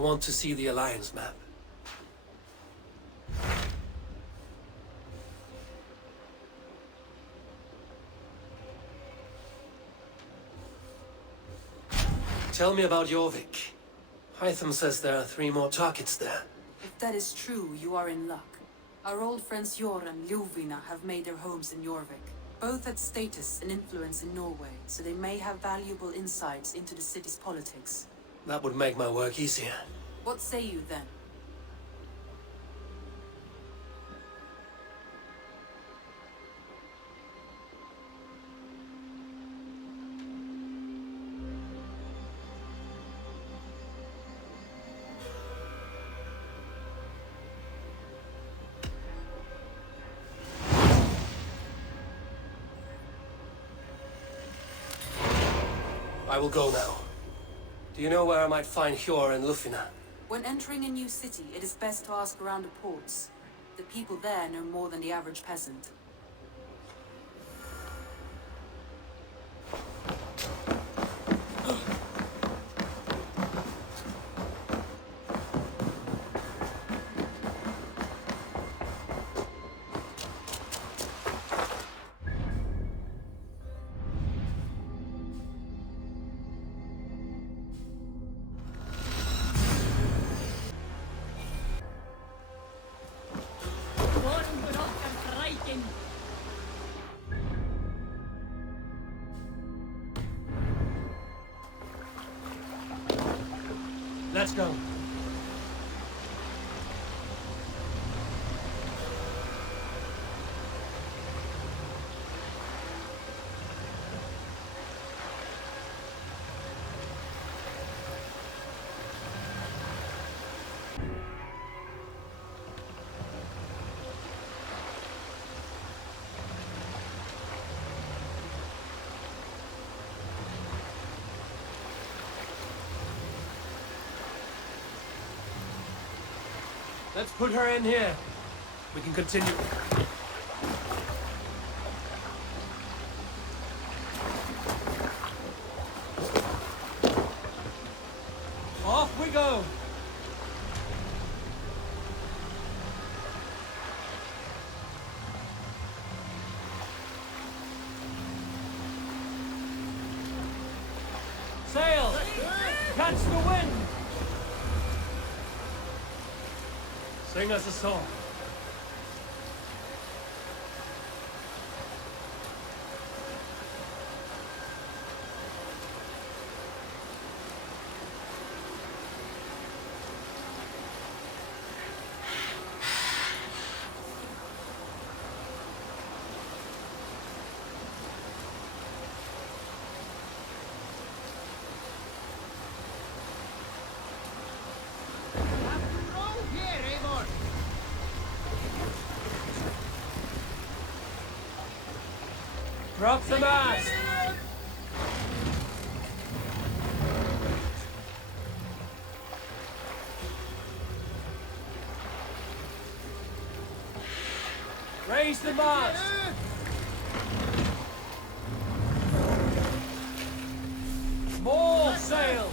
want to see the Alliance map. Tell me about Jorvik. Hytham says there are 3 more targets there. If that is true, you are in luck. Our old friends Jor and Ljuvina have made their homes in Jorvik. Both had status and influence in Norway, so they may have valuable insights into the city's politics. That would make my work easier. What say you then? I will go now. Do you know where I might find Hjor and Lufina? When entering a new city, it is best to ask around the ports. The people there know more than the average peasant. Let's go. Let's put her in here. We can continue. Off we go. Sail! Catch the wind! Sing us a song. Drop the mast! Raise the mast! More sail!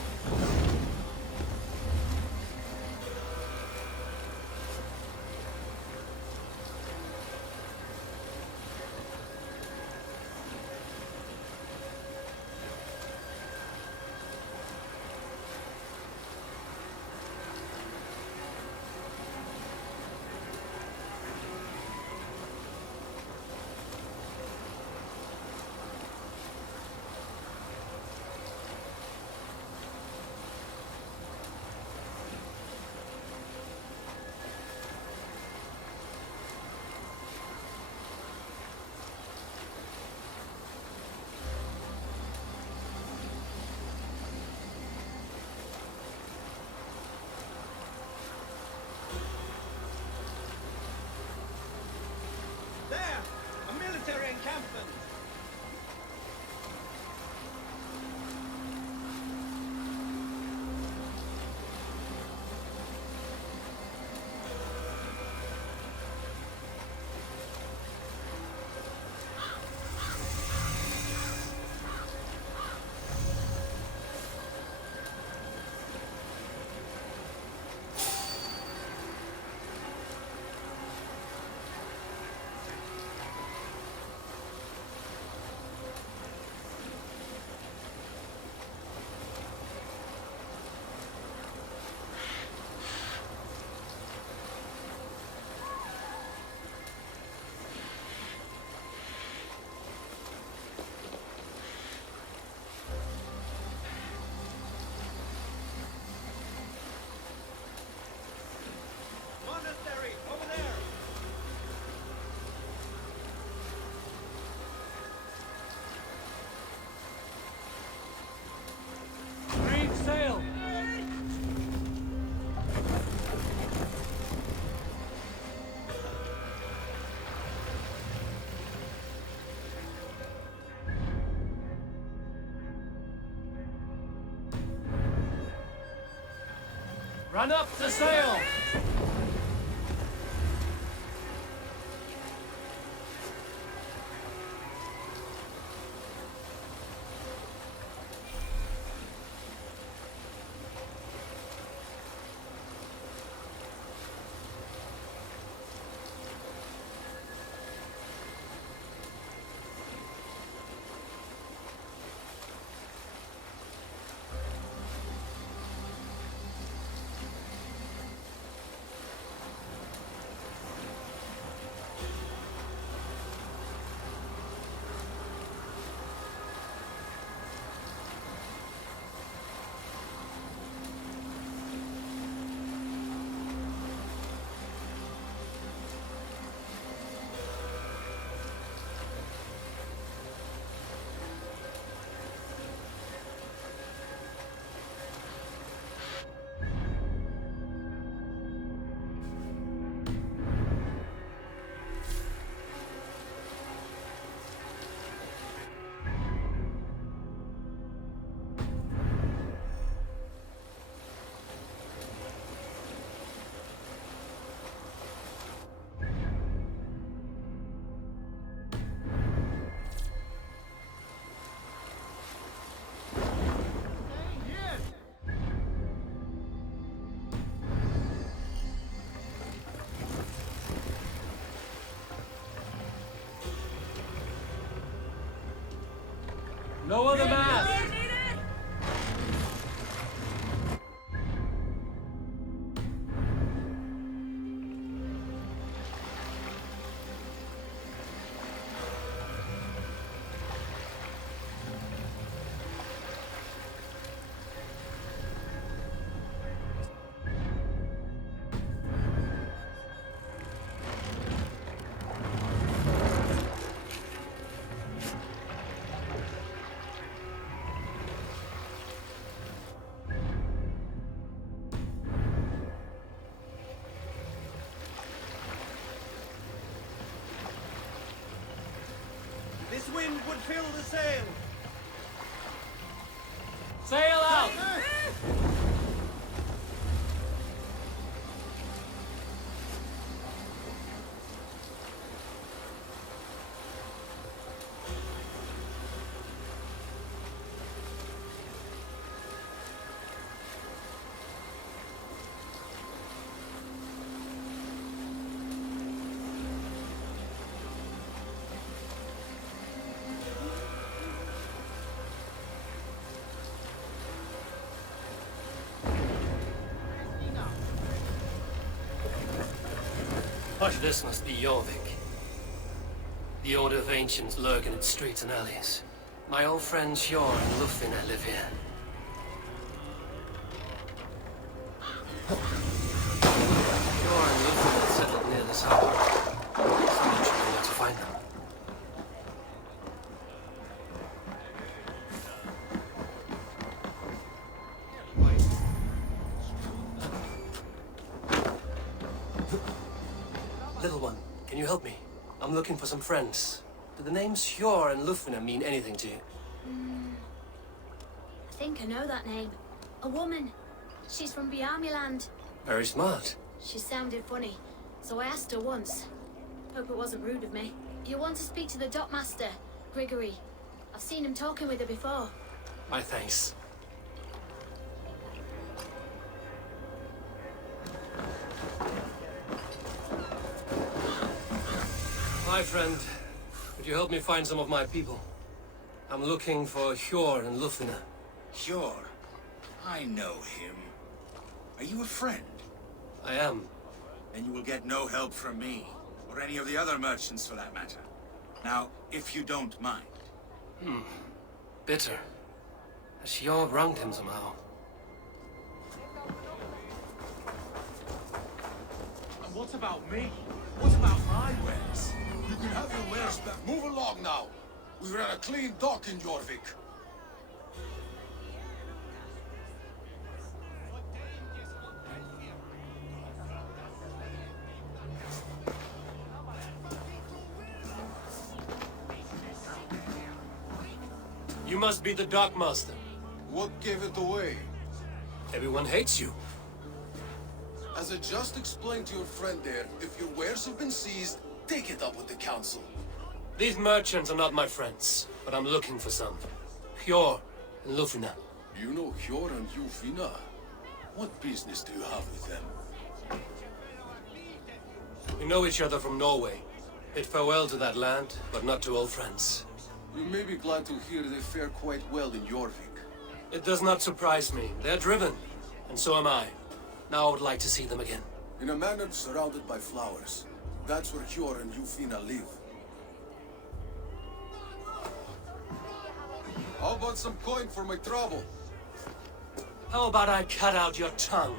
Run up the sail! Lower the mast! This wind would fill the sail. Sail out! This must be Jorvik. The Order of Ancients lurk in its streets and alleys. My old friends Hjor and Lufvina live here. Hjor and Lufvina settled near this harbor. Someone should know where to find them. Little one, can you help me? I'm looking for some friends. Do the names Hjor and Lufvina mean anything to you? I think I know that name. A woman. She's from Biamiland. Very smart. She sounded funny, so I asked her once. Hope it wasn't rude of me. You want to speak to the dockmaster, Grigory. I've seen him talking with her before. My thanks. Hi, friend. Could you help me find some of my people? I'm looking for Hjor and Lufvina. Sure. I know him. Are you a friend? I am. Then you will get no help from me, or any of the other merchants for that matter. Now, if you don't mind. Bitter. Has Hjor wronged him somehow? And what about me? What about my wares? You can have your wares back. Move along now. We ran a clean dock in Jorvik. You must be the dockmaster. What gave it away? Everyone hates you. As I just explained to your friend there, if your wares have been seized, take it up with the council. These merchants are not my friends, but I'm looking for some. Hjor and Lufina. You know Hjor and Lufina? What business do you have with them? We know each other from Norway. Bid farewell to that land, but not to old friends. You may be glad to hear they fare quite well in Jorvik. It does not surprise me. They're driven, and so am I. Now I would like to see them again. In a manor surrounded by flowers. That's where Hjor and Lufina live. How about some coin for my trouble? How about I cut out your tongue?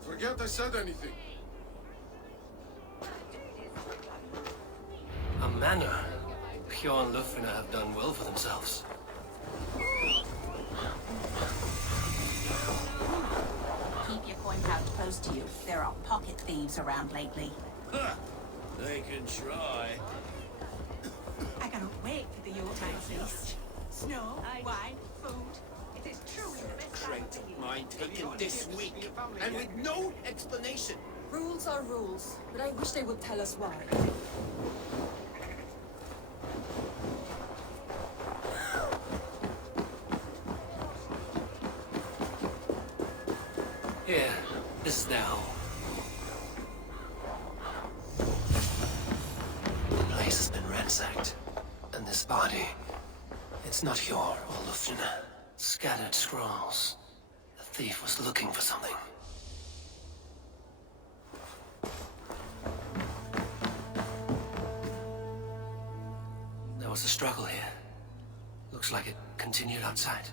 Forget I said anything. A manor? Hjor and Lufina have done well for themselves. Keep your coin pouch close to you. There are pocket thieves around lately. They can try. I cannot wait for the Yuletide feast. Snow, wine, food. It is truly the best time of the year. Mine taken this week, and with no explanation. Rules are rules, but I wish they would tell us why. Here, this is their home. The place has been ransacked. And this body, it's not Hjor or Lufina. Scattered scrolls. The thief was looking for something. There was a struggle here. Looks like it continued outside.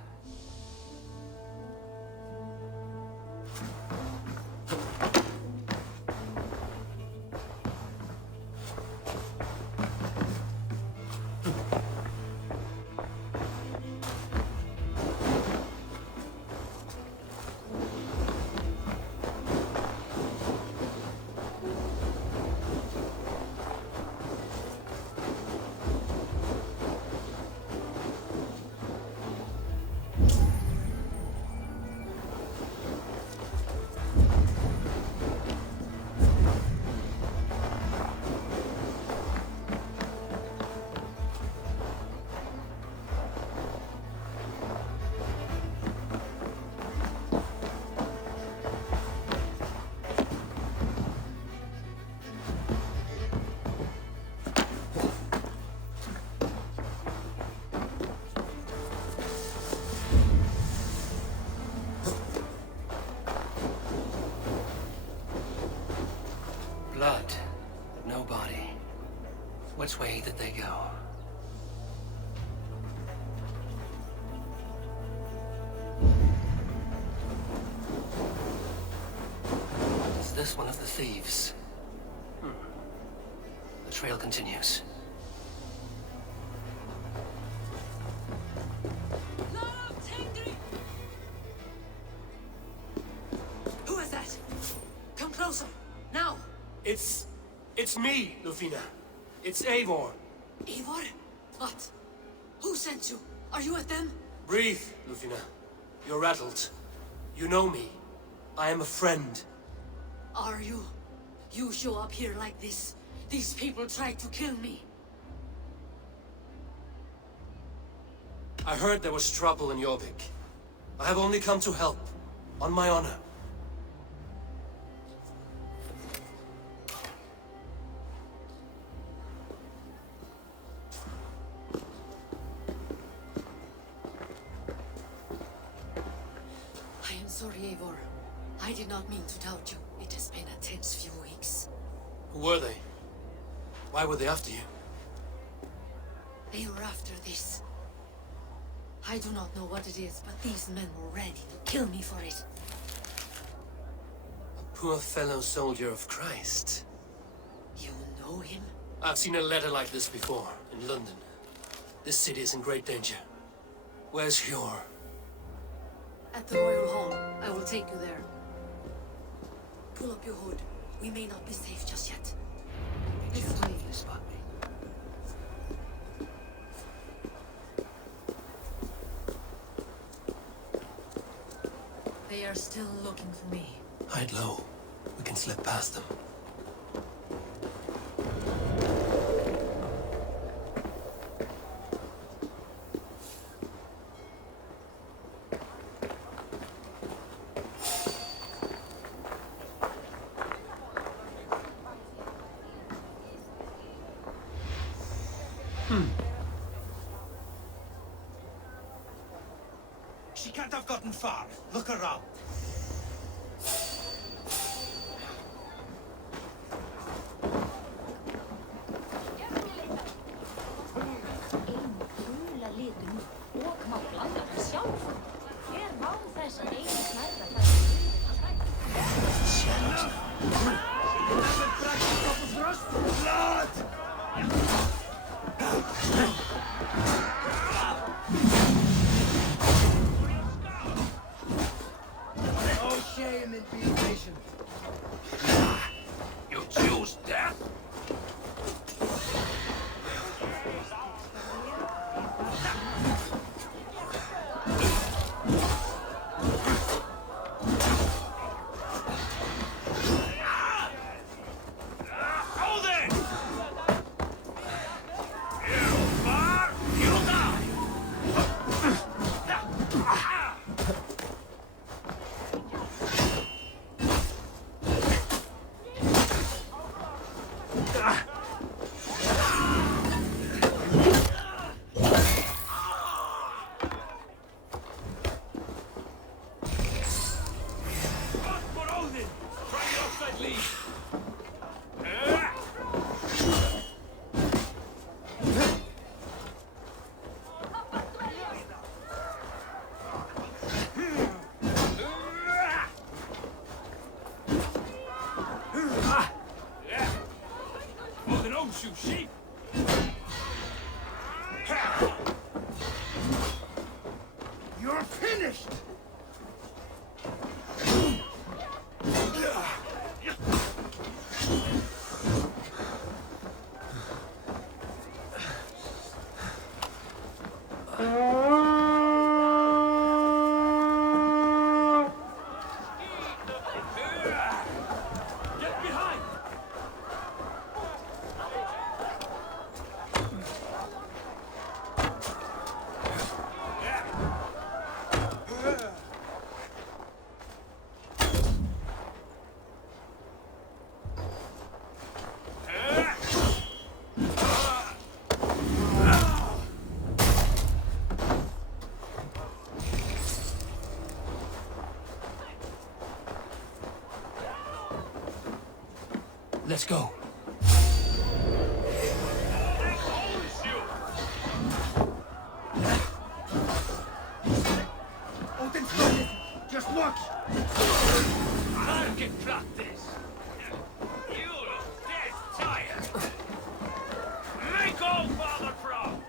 Blood, but no body. Which way did they go? Is this one of the thieves? The trail continues. Who is that? Come closer, now! It's me, Lufina. It's Eivor. Eivor? What? Who sent you? Are you with them? Breathe, Lufina. You're rattled. You know me. I am a friend. Are you? You show up here like this. These people tried to kill me. I heard there was trouble in Jorvik. I have only come to help. On my honor. I am sorry, Eivor. I did not mean to doubt you. It has been a tense few weeks. Who were they? Why were they after you? They were after this. I do not know what it is, but these men were ready to kill me for it. A poor fellow soldier of Christ. You know him? I've seen a letter like this before, in London. This city is in great danger. Where's Hjor? At the Royal Hall. I will take you there. Pull up your hood. We may not be safe just yet. This way. Spot me. They are still looking for me. Hide low. can slip past them. She can't have gotten far. Look around. No shame in being patient. You choose death? Go then! You bar, you die! For Odin! Try the outside lead! More than Oshu sheep! You're finished! Get behind! Let's go. Odin's running! Just look! I'll get practice. You look dead tired. Make all father proud.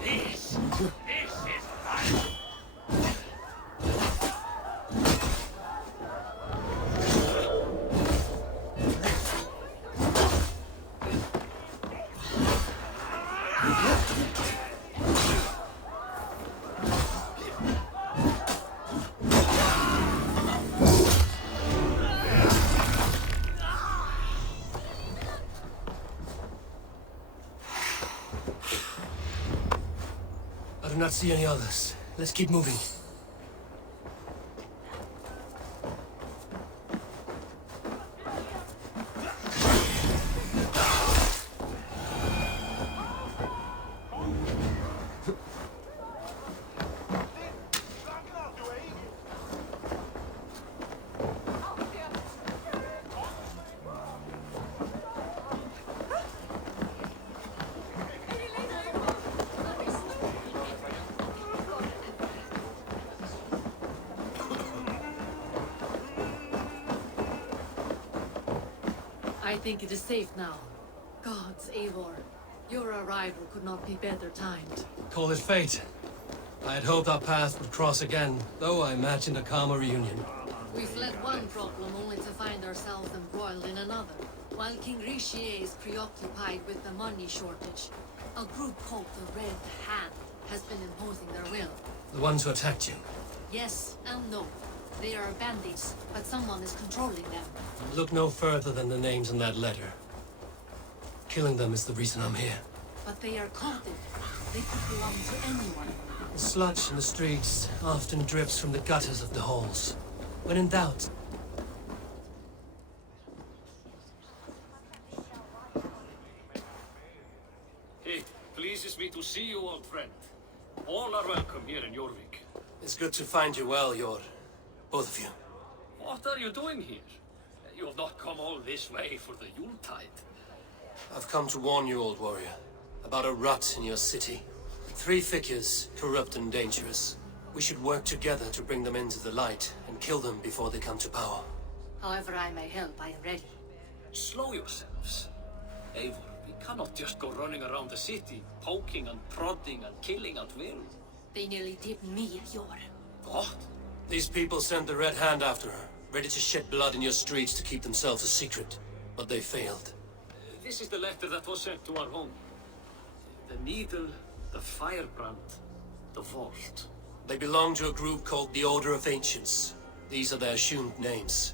This is life. I do not see any others. Let's keep moving. I think it is safe now. Gods, Eivor, your arrival could not be better timed. Call it fate. I had hoped our paths would cross again, though I imagined a calmer reunion. We fled one problem only to find ourselves embroiled in another. While King Rishi is preoccupied with the money shortage, a group called the Red Hand has been imposing their will. The ones who attacked you. Yes and no. They are bandits, but someone is controlling them. Look no further than the names in that letter. Killing them is the reason I'm here. But they are culted. They could belong to anyone. The sludge in the streets often drips from the gutters of the halls. When in doubt, It pleases me to see you, old friend. All are welcome here in Jorvik. it's good to find you well, Yor. Both of you. What are you doing here? You have not come all this way for the Yuletide. I've come to warn you, old warrior, about a rot in your city. 3 figures, corrupt and dangerous. We should work together to bring them into the light and kill them before they come to power. However I may help, I am ready. Slow yourselves. Eivor, we cannot just go running around the city, poking and prodding and killing at will. They nearly did me, Yor. What? These people sent the Red Hand after her, ready to shed blood in your streets to keep themselves a secret. But they failed. This is the letter that was sent to our home. The needle, the firebrand, the vault. They belong to a group called the Order of Ancients. These are their assumed names.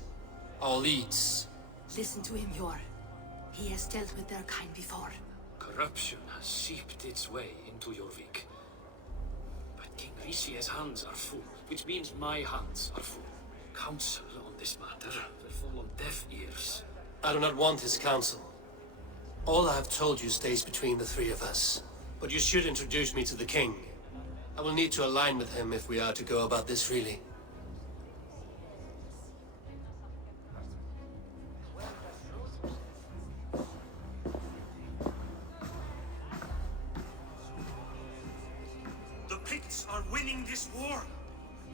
Our leads. Listen to him, Yor. He has dealt with their kind before. Corruption has seeped its way into Jorvik. But King Rishi's hands are full, which means my hands are full. Counsel on this matter will fall on deaf ears. I do not want his counsel. All I have told you stays between the 3 of us. But you should introduce me to the king. I will need to align with him if we are to go about this freely. The Picts are winning this war.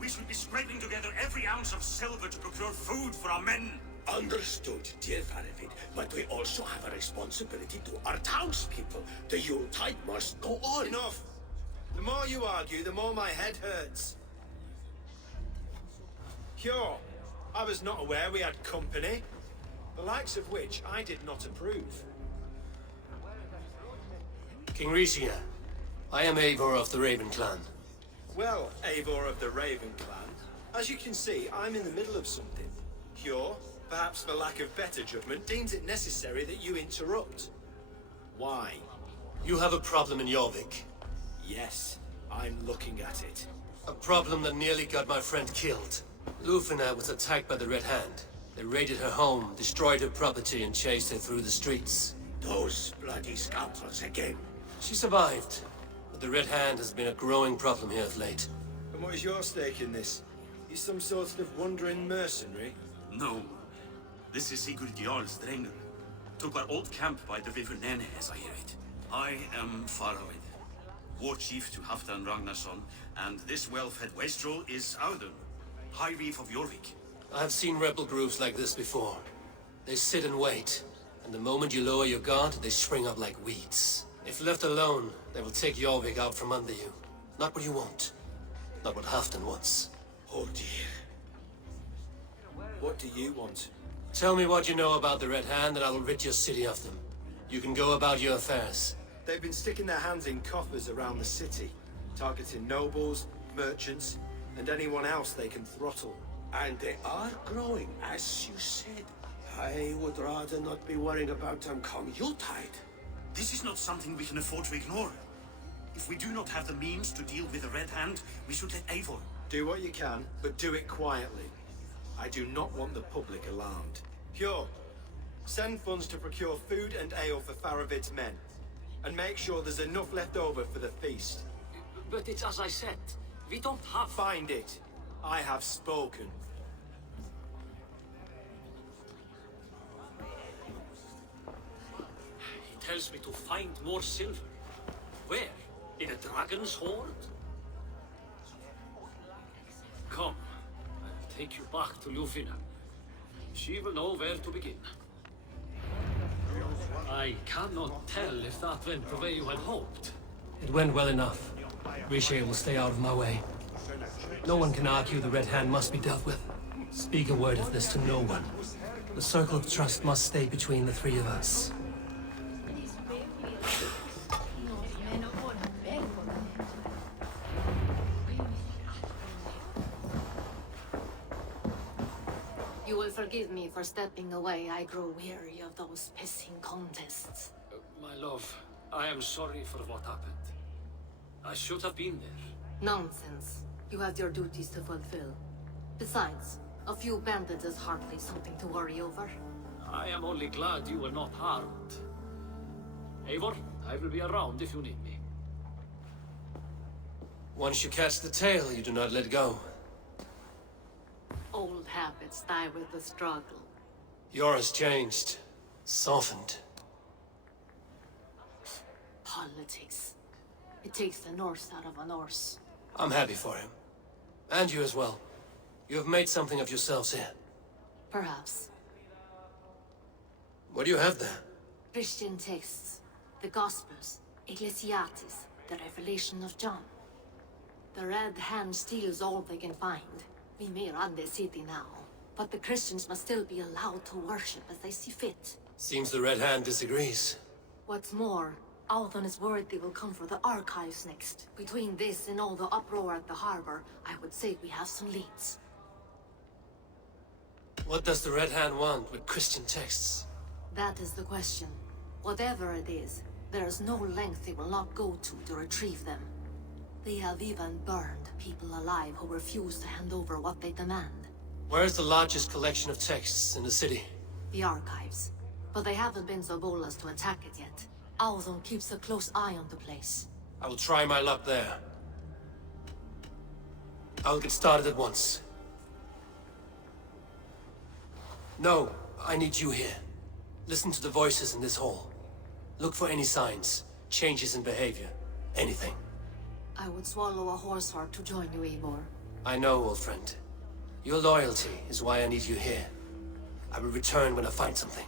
We should be scraping together every ounce of silver to procure food for our men. Understood, dear Faravid, but we also have a responsibility to our townspeople. The Yuletide must go on. Enough! The more you argue, the more my head hurts. Cure, I was not aware we had company, the likes of which I did not approve. King Rishia, I am Eivor of the Raven clan. Well, Eivor of the Raven clan, as you can see, I'm in the middle of something. Cure, perhaps for lack of better judgment, deems it necessary that you interrupt. Why? You have a problem in Jorvik. Yes, I'm looking at it. A problem that nearly got my friend killed. Lufina was attacked by the Red Hand. They raided her home, destroyed her property, and chased her through the streets. Those bloody scoundrels again. She survived, but the Red Hand has been a growing problem here of late. And what is your stake in this? You some sort of wandering mercenary? No. This is Sigurd Jarl's Drenger. Took our old camp by the river Nene, as I hear it. I am Faravid, war chief to Halfdan Ragnarsson, and this well-fed wastrel is Audun, High Reef of Jorvik. I have seen rebel groups like this before. They sit and wait, and the moment you lower your guard, they spring up like weeds. If left alone, they will take Jorvik out from under you. Not what you want. Not what Halfdan wants. Oh dear. What do you want? Tell me what you know about the Red Hand, and I will rid your city of them. You can go about your affairs. They've been sticking their hands in coffers around the city, targeting nobles, merchants, and anyone else they can throttle. And they are growing, as you said. I would rather not be worrying about them come Yuletide. This is not something we can afford to ignore. If we do not have the means to deal with the Red Hand, we should let Eivor. Do what you can, but do it quietly. I do not want the public alarmed. Pure, send funds to procure food and ale for Faravid's men. And make sure there's enough left over for the feast. But it's as I said, we don't have... Find it. I have spoken. He tells me to find more silver. Where? In a dragon's hoard? Come, I'll take you back to Lufina. She will know where to begin. I cannot tell if that went the way you had hoped. It went well enough. Rishi will stay out of my way. No one can argue the Red Hand must be dealt with. Speak a word of this to no one. The circle of trust must stay between the three of us. You will forgive me for stepping away. I grow weary of those pissing contests. My love, I am sorry for what happened. I should have been there. Nonsense. You have your duties to fulfill. Besides, a few bandits is hardly something to worry over. I am only glad you were not harmed. Eivor, I will be around if you need me. Once you catch the tail, you do not let go. Old habits die with the struggle. Yours changed. Softened. Politics. It takes the Norse out of a Norse. I'm happy for him. And you as well. You have made something of yourselves here. Perhaps. What do you have there? Christian texts. The Gospels. Ecclesiastes. The Revelation of John. The Red Hand steals all they can find. We may run the city now, but the Christians must still be allowed to worship as they see fit. Seems the Red Hand disagrees. What's more, Alton is worried they will come for the archives next. Between this and all the uproar at the harbor, I would say we have some leads. What does the Red Hand want with Christian texts? That is the question. Whatever it is, there is no length they will not go to retrieve them. They have even burned people alive who refuse to hand over what they demand. Where is the largest collection of texts in the city? The archives. But they haven't been so bold as to attack it yet. Alton keeps a close eye on the place. I will try my luck there. I will get started at once. No, I need you here. Listen to the voices in this hall. Look for any signs, changes in behavior, anything. I would swallow a horse heart to join you, Eivor. I know, old friend. Your loyalty is why I need you here. I will return when I find something.